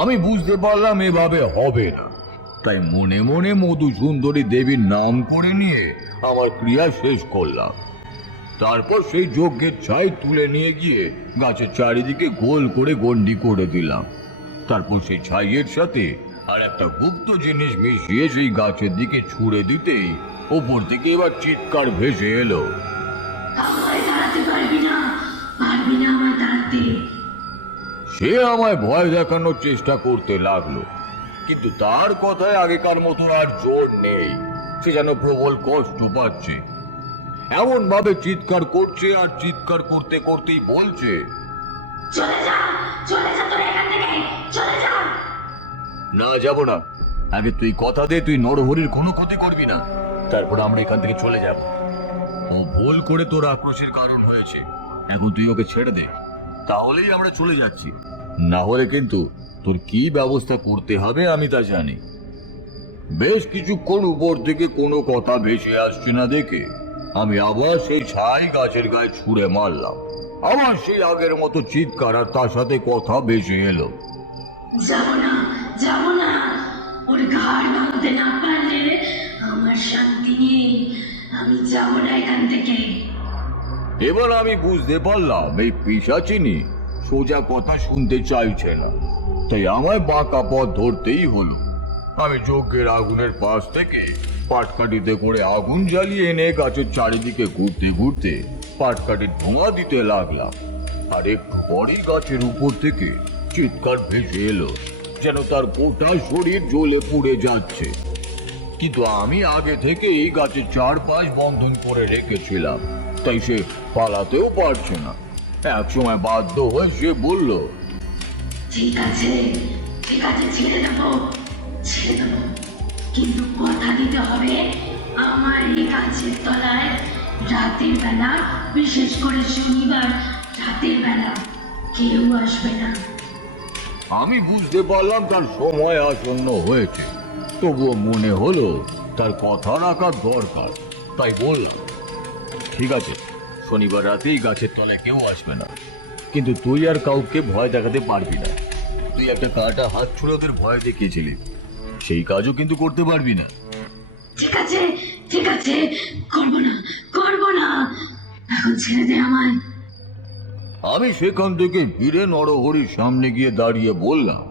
আমি বুঝতে পারলাম এভাবে হবে না, তাই মনে মনে মধু সুন্দরী দেবীর নাম করে নিয়ে আমার ক্রিয়া শেষ করলাম। তারপর সেই যজ্ঞের ছাই তুলে নিয়ে গিয়ে গাছের চারিদিকে গোল করে গন্ডি করে দিলাম। তারপর সেই ছাইয়ের সাথে আর একটা গুপ্ত জিনিস মিশিয়ে সেই গাছের দিকে ছুঁড়ে দিতেই ওপর থেকে এবার চিৎকার ভেসে এলো, আমায় দাঁড়াতে পারবি না, পারবি না আমায় দাঁড়াতে। সে আমায় ভয় দেখানোর চেষ্টা করতে লাগলো, কিন্তু তার কথায় আগেকার মতো আর জোর নেই। সে যেন প্রবল কষ্ট পাচ্ছে, এমন ভাবে চিৎকার করছে আর চিৎকার করতে করতেই বলছে, চলে যা, চলে যা তোরা এখান থেকে, চলে যা। না, যাব না। আগে তুই কথা দে তুই নরহরির কোনো ক্ষতি করবি না, তারপর আমরা এখান থেকে চলে যাব। ও ভুল করে তোর আক্রোশের কারণ হয়েছে, এখন তুই ওকে ছেড়ে দে, তাহলেই আমরা চলে যাচ্ছি। না হলে কিন্তু তোর কি ব্যবস্থা করতে হবে আমি তা জানি। বেশ কিছুক্ষণ উপর থেকে কোনো কথা ভেসে আসছে না দেখে আমি আবার সেই ছাই গাছের গায়ে ছুঁড়ে মারলাম। আবার সেই আগের মতো চিৎকার আর তার সাথে কথা ভেসে এলো। যাবো না, যাবো না। ওর ঘাড় ভাঙতে না পারলে আমার শান্তি নেই। আমি যাবো না এখান থেকে। এবার আমি বুঝতে পারলাম এই পিশাচিনী সোজা কথা শুনতে চাইছে না, তাই আমায় বাঁকা পথ ধরতেই হলো। আমি যজ্ঞের আগুনের পাশ থেকে পাটকাঠিতে করে আগুন জ্বালিয়ে এনে গাছের চারিদিকে ঘুরতে ঘুরতে পাটকাঠির ধোঁয়া দিতে লাগলাম। আর একটু পরই গাছের উপর থেকে চিৎকার ভেসে এলো, যেন তার গোটা শরীর জ্বলে পুড়ে যাচ্ছে। কিন্তু আমি আগে থেকেই গাছের চারপাশ বন্ধন করে রেখেছিলাম, তাই সে পালাতেও পারছে না। এক সময় বাধ্য হয়ে সে বলল, ঠিক আছে, ঠিক আছে, ছেড়ে দেবো, ছেড়ে দেবো। কিন্তু কথা দিতে হবে, আমার এই গাছের তলায় রাতের বেলা, বিশেষ করে শনিবার রাতের বেলা কেউ আসবে না। আমি বুঝতে পারলাম তার সময় আসন্ন হয়েছে, তবুও মনে হলো তার কথা রাখার দরকার, তাই বললাম, ঠিক আছে, শনিবার রাতেই গাছের তলায় কেউ আসবে না, কিন্তু তুই আর কাউকে ভয় দেখাতে পারবি না। তুই একটা কাটা হাত ছুঁড়ে ওদের ভয় দেখিয়েছিলি, সেই কাজও কিন্তু করতে পারবি না। ঠিক আছে, ঠিক আছে, করবো না, করবো না। এখন ছেড়ে দে আমায়। আমি সেখান থেকে ফিরে নরহরির সামনে গিয়ে দাঁড়িয়ে বললাম,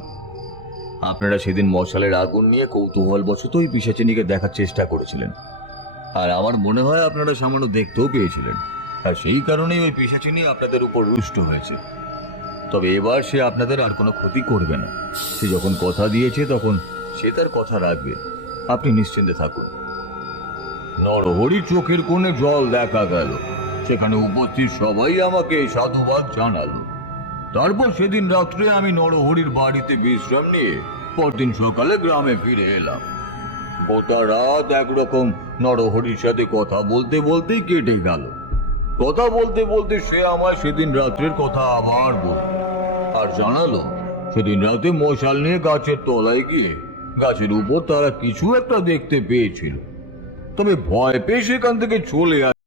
আপনারা সেদিন মশালের আগুন নিয়ে কৌতূহলবশত ওই পিশাচিনীকে দেখার চেষ্টা করেছিলেন, আর আমার মনে হয় আপনারা সামান্য দেখতেও পেয়েছিলেন, আর সেই কারণেই ওই পিশাচিনী আপনাদের উপর রুষ্ট হয়েছে। তবে এবার সে আপনাদের আর কোনো ক্ষতি করবে না। সে যখন কথা দিয়েছে তখন সে তার কথা রাখবে, আপনি নিশ্চিন্তে থাকুন। নরহরির চোখের কোণে জল দেখা গেল। সেখানে উপস্থিত সবাই আমাকে সাধুবাদ জানালো। তারপর সেদিন রাত্রে আমি নরহরির বাড়িতে বিশ্রাম নিয়ে পরদিন সকালে গ্রামে ফিরে এলাম। গোটা রাত একরকম নরহরির সাথে কথা বলতে বলতেই কেটে গেল। কথা বলতে বলতে সে আমায় সেদিন রাত্রের কথা আবার বলল, আর জানালো সেদিন রাতে মশাল নিয়ে গাছের তলায় গিয়ে গাছের উপর তারা কিছু একটা দেখতে পেয়েছিল, তবে ভয় পেয়ে সেখান থেকে চলে আসে।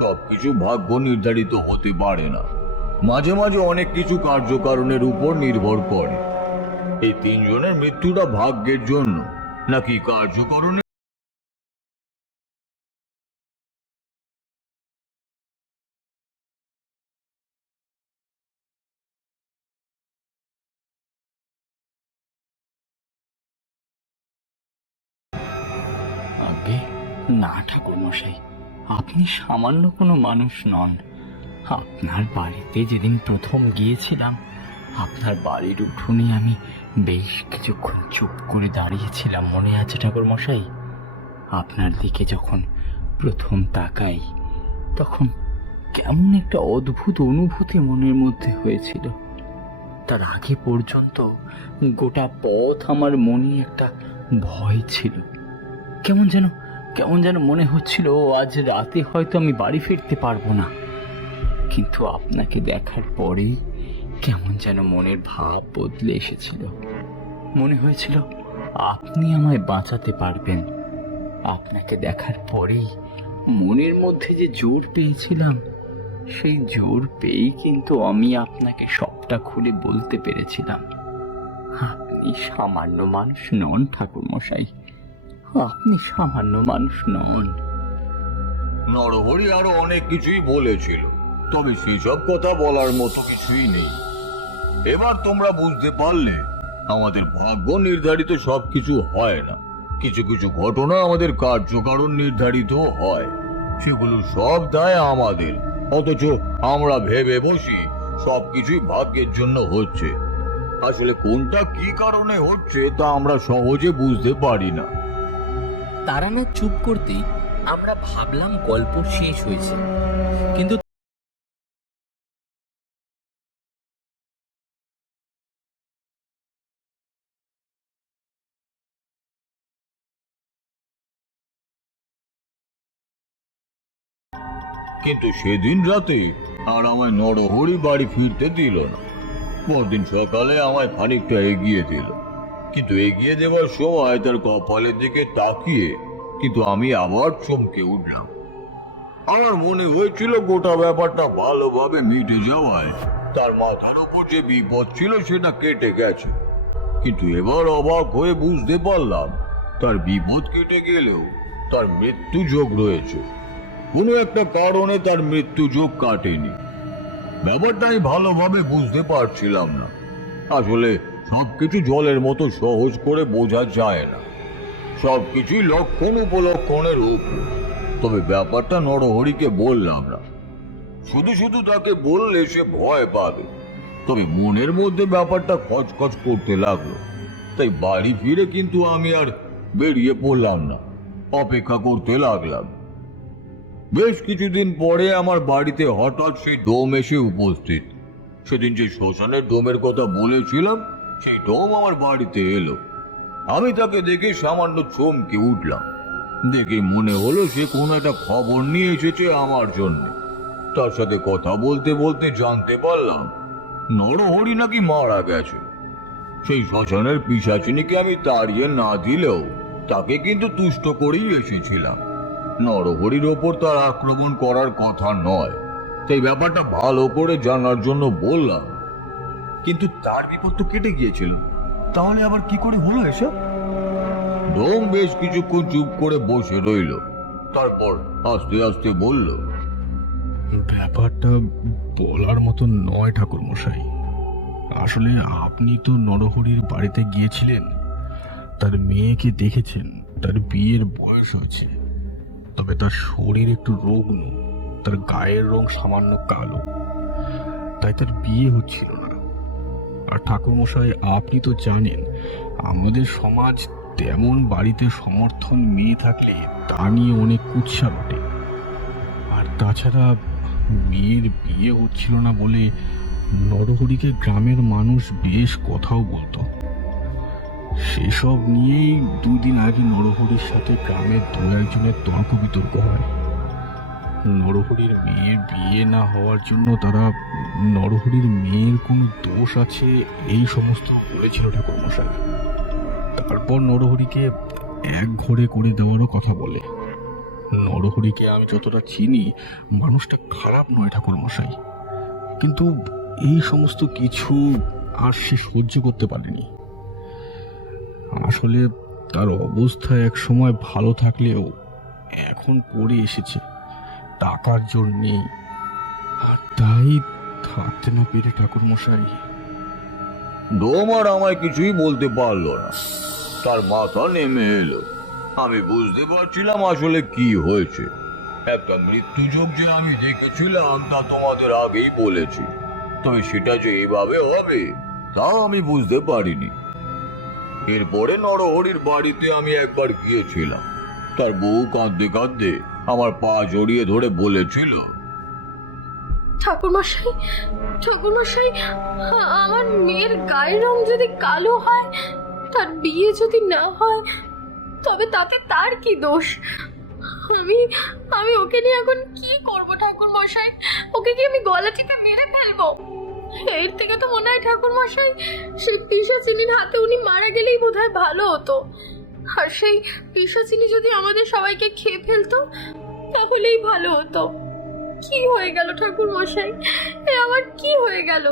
সবকিছু ভাগ্য নির্ধারিত হতে পারে না, মাঝে মাঝে অনেক কিছু কার্যকারণের উপর নির্ভর করে। এই তিনজনের মৃত্যুটা ভাগ্যের জন্য নাকি কার্যকারণের? আগে না ঠাকুরমশাই, আপনি সামান্য কোনো মানুষ নন। আপনার বাড়িতে যেদিন প্রথম গিয়েছিলাম, আপনার বাড়ির উঠোনে আমি বেশ কিছুক্ষণ চুপ করে দাঁড়িয়েছিলাম, মনে আছে ঠাকুরমশাই? আপনার দিকে যখন প্রথম তাকাই তখন কেমন একটা অদ্ভুত অনুভূতি মনের মধ্যে হয়েছিল। তার আগে পর্যন্ত গোটা পথ আমার মনে একটা ভয় ছিল। কেমন যেন মনে হচ্ছিল আজ রাতে হয়তো আমি বাড়ি ফিরতে পারবো না। কিন্তু আপনাকে দেখার পরেই কেমন যেন মনের ভাব বদলে এসেছিল। মনে হয়েছিল আপনি আমায় বাঁচাতে পারবেন। আপনাকে দেখার পরেই মনের মধ্যে যে জোর পেয়েছিলাম, সেই জোর পেয়েই কিন্তু আমি আপনাকে সবটা খুলে বলতে পেরেছিলাম। আপনি সামান্য মানুষ নন ঠাকুর মশাই, আপনি সামান্য মানুষ নন। নরহরি আরো অনেক কিছুই বলেছিল, তবে সেসব কথা বলার মতো কিছুই নেই। এবার তোমরা বুঝতে পারলে আমাদের ভাগ্য নির্ধারিত সবকিছু হয় না। কিছু কিছু ঘটনা আমাদের কার্যকারণ নির্ধারিত হয়, সেগুলো সব দায় আমাদের। অথচ আমরা ভেবে বসি সবকিছুই ভাগ্যের জন্য হচ্ছে। আসলে কোনটা কি কারণে হচ্ছে তা আমরা সহজে বুঝতে পারি না। তারানাথ চুপ করতেই আমরা ভাবলাম গল্প শেষ হয়েছে, কিন্তু কিন্তু সেদিন রাতে আর আমায় নরহরি বাড়ি ফিরতে দিল না। পরদিন সকালে আমায় খানিকটা এগিয়ে দিল, কিন্তু এগিয়ে দেওয়ার সময় তার কপালের দিকে তাকিয়ে কিন্তু আমি আবার চমকে উঠলাম। আমার মনে হয়েছিল গোটা ব্যাপারটা ভালোভাবে মিটে যাওয়ায় তার মাথার উপর যে বিপদ ছিল সেটা কেটে গেছে। কিন্তু এবার অবাক হয়ে বুঝতে পারলাম তার বিপদ কেটে গেলেও তার মৃত্যু যোগ রয়েছে। কোনো একটা কারণে তার মৃত্যু যোগ কাটেনি। ব্যাপারটা আমি ভালোভাবে বুঝতে পারছিলাম না। আসলে সবকিছু জলের মতো সহজ করে বোঝা যায় না, সবকিছুই লক্ষণ উপলক্ষণের উপর। তবে ব্যাপারটা নরহরিকে বললাম না, শুধু শুধু তাকে বললে সে ভয় পাবে। তবে মনের মধ্যে ব্যাপারটা খচখচ করতে লাগলো। তাই বাড়ি ফিরে কিন্তু আমি আর বেরিয়ে পড়লাম না, অপেক্ষা করতে লাগলাম। বেশ কিছুদিন পরে আমার বাড়িতে হঠাৎ সেই ডোম এসে উপস্থিত। সেদিন যে শ্মশানের ডোমের কথা বলেছিলাম, সেই ডোম আমার বাড়িতে এলো। আমি তাকে দেখে সামান্য চমকে উঠলাম। দেখে মনে হলো সে কোনো একটা খবর নিয়ে এসেছে আমার জন্য। তার সাথে কথা বলতে বলতে জানতে পারলাম নরহরি নাকি মারা গেছে। সেই শ্মশানের পিশাচিনীকে আমি তাড়িয়ে না দিলেও তাকে কিন্তু তুষ্ট করেই এসেছিলাম। নরহরির ওপর তার আক্রমণ করার কথা নয়, সেই ব্যাপারটা ভালো করে জানার জন্য বললাম। কিন্তু তার বিপদ তো কেটে গিয়েছিল, তাহলে আবার কি করে হলো এসব? ডোম বেশ কিছুক্ষণ চুপ করে বসে রইল, তারপর আস্তে আস্তে বলল, ব্যাপারটা বলার মতো নয় ঠাকুর মশাই। আসলে আপনি তো নরহরির বাড়িতে গিয়েছিলেন, তার মেয়েকে দেখেছেন, তার বিয়ের বয়স হয়েছে। তবে তার শরীর একটু রুগ্ন, তার গায়ের রং সামান্য কালো, তাই তার বিয়ে হচ্ছিল না। আর ঠাকুর মশাই, আপনি তো জানেন আমাদের সমাজ তেমন বাড়িতে সমর্থন মেয়ে থাকলে তা নিয়ে অনেক কুৎসা বটে। আর তাছাড়া মেয়ের বিয়ে হচ্ছিল না বলে নরহরিকে গ্রামের মানুষ বেশ কথাও বলতো। সেসব নিয়েই 2 দিন আগে নরহরির সাথে গ্রামের 2-1 তর্ক বিতর্ক হয়। নরহরির মেয়ের বিয়ে না হওয়ার জন্য তারা নরহরির মেয়ের কোনো দোষ আছে এই সমস্ত বলেছিল ঠাকুর মশাই। তারপর নরহরিকে এক ঘরে করে দেওয়ারও কথা বলে। নরহরিকে আমি যতটা চিনি, মানুষটা খারাপ নয় ঠাকুর মশাই, কিন্তু এই সমস্ত কিছু আর সে সহ্য করতে পারেনি। আসলে তার অবস্থা এক সময় ভালো থাকলেও এখন পড়ে এসেছে, টাকার জোর নেই। আর তাই থাকতে না পেরে ঠাকুর মশাই। ডোম আর আমায় কিছুই বলতে পারলো না, তার মাথা নেমে এলো। আমি বুঝতে পারছিলাম আসলে কি হয়েছে। একটা মৃত্যুযোগ যে আমি দেখেছিলাম তা তোমাদের আগেই বলেছি, তবে সেটা যে এভাবে হবে তাও আমি বুঝতে পারিনি। এরপরে নরহরির বাড়িতে আমি একবার গিয়েছিলাম। তার বউ কাঁদতে কাঁদতে আমার পা জড়িয়ে ধরে বলেছিল, ঠাকুরমশাই, ঠাকুরমশাই, আমার মেয়ের গায়ের রং যদি কালো হয়, তার বিয়ে যদি না হয়, তবে তাতে তার কি দোষ? আমি আমি ওকে নিয়ে এখন কি করব ঠাকুরমশাই? ওকে কি আমি গলা টিপে মেরে ফেলবো? এর থেকে তো মনে হয় ঠাকুরমশাই, সেই পিশাচিনীর হাতে উনি মারা গেলেই বোধহয় ভালো হতো। আর সেই পিশাচিনী যদি আমাদের সবাইকে খেয়ে ফেলতো, তাহলেই ভালো হতো। কি হয়ে গেল ঠাকুরমশাই? এ আমার কি হয়ে গেল?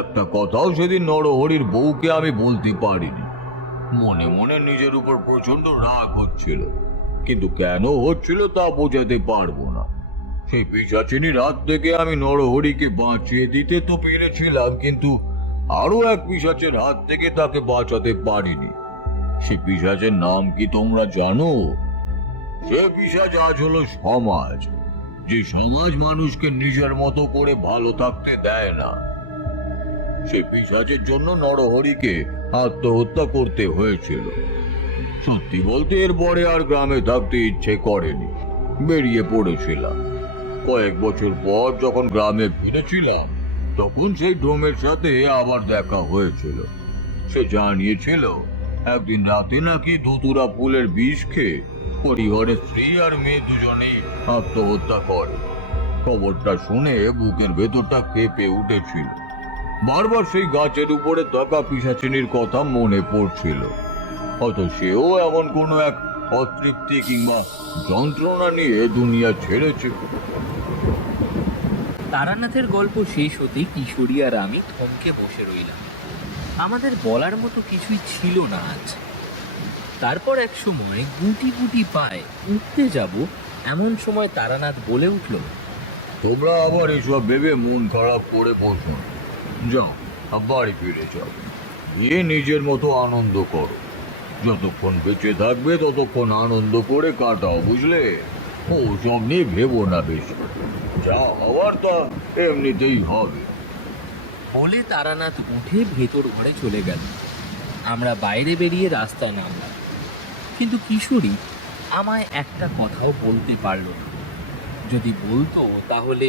একটা কথাও সেদিন নরহরির বউকে আমি বলতে পারিনি। মনে মনে নিজের উপর প্রচন্ড রাগ হচ্ছিল, কিন্তু কেন হচ্ছিল তা বোঝাতে পারবো না। সেই পিশাচিনীর হাত থেকে আমি নরহরিকে বাঁচিয়ে দিতে তো পেরেছিলাম, কিন্তু আরো এক পিশাচের হাত থেকে তাকে বাঁচাতে পারিনি। সে পিশাচের নাম কি তোমরা জানো? সে পিশাচ আজ হলো সমাজ। যে সমাজ মানুষকে নিজের মতো করে ভালো থাকতে দেয় না। সে পিশাচের জন্য নরহরিকে আত্মহত্যা করতে হয়েছিল। সত্যি বলতে এরপরে আর গ্রামে থাকতে ইচ্ছে করেনি, বেরিয়ে পড়েছিলাম। কয়েক বছর পর যখন গ্রামে ফিরেছিলাম, তখন সেই ডোমের সাথে আবার দেখা হয়েছিল। সে জানিয়েছিল একদিন রাতে নাকি ধুতুরা ফুলের বিষ খেয়ে পরিবারের স্ত্রী আর মেয়ে দুজনেই আত্মহত্যা করে। খবরটা শুনে বুকের ভেতরটা কেঁপে উঠেছিল। বারবার সেই গাছের উপরে থাকা পিশাচিনীর কথা মনে পড়ছিল। হয়তো সেও এমন কোনো এক অতৃপ্তি কিংবা যন্ত্রণা নিয়ে দুনিয়া ছেড়েছে। তারানাথের গল্প শেষ হতেই কিশোরী আর আমি থমকে বসে রইলাম। আমাদের বলার মতো কিছুই ছিল না আজ। তারপর এক সময় গুটি গুটি পায়ে উঠতে যাব, এমন সময় তারানাথ বলে উঠল, তোমরা আবার এসব ভেবে মন খারাপ করে বসো না। যাও, বাড়ি ফিরে যাও, গিয়ে নিজের মতো আনন্দ করো। যতক্ষণ বেঁচে থাকবে ততক্ষণ আনন্দ করে কাটাও, বুঝলে? ও সব নিয়ে ভেবো না বেশি, যা হওয়ার তা এমনিতেই হবে। বলে তারানাথ উঠে ভেতর ঘরে চলে গেল। আমরা বাইরে বেরিয়ে রাস্তায় নামলাম, কিন্তু কিশোরী আমায় একটা কথাও বলতে পারল না। যদি বলতো তাহলে